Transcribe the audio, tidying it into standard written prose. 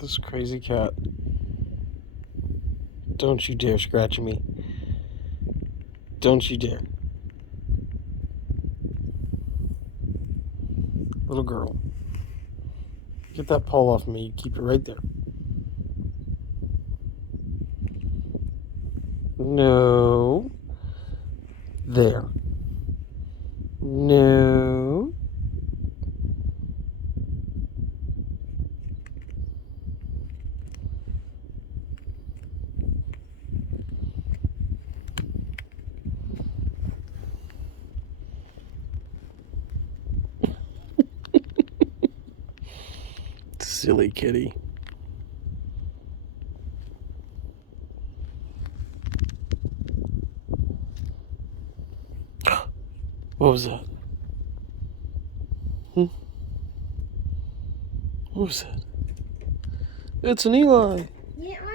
This crazy cat. Don't you dare scratch me. Don't you dare. Little girl. Get that paw off me. Keep it right there. No. There. No. Silly kitty. What was that? What was that? It's an Eli. Yeah.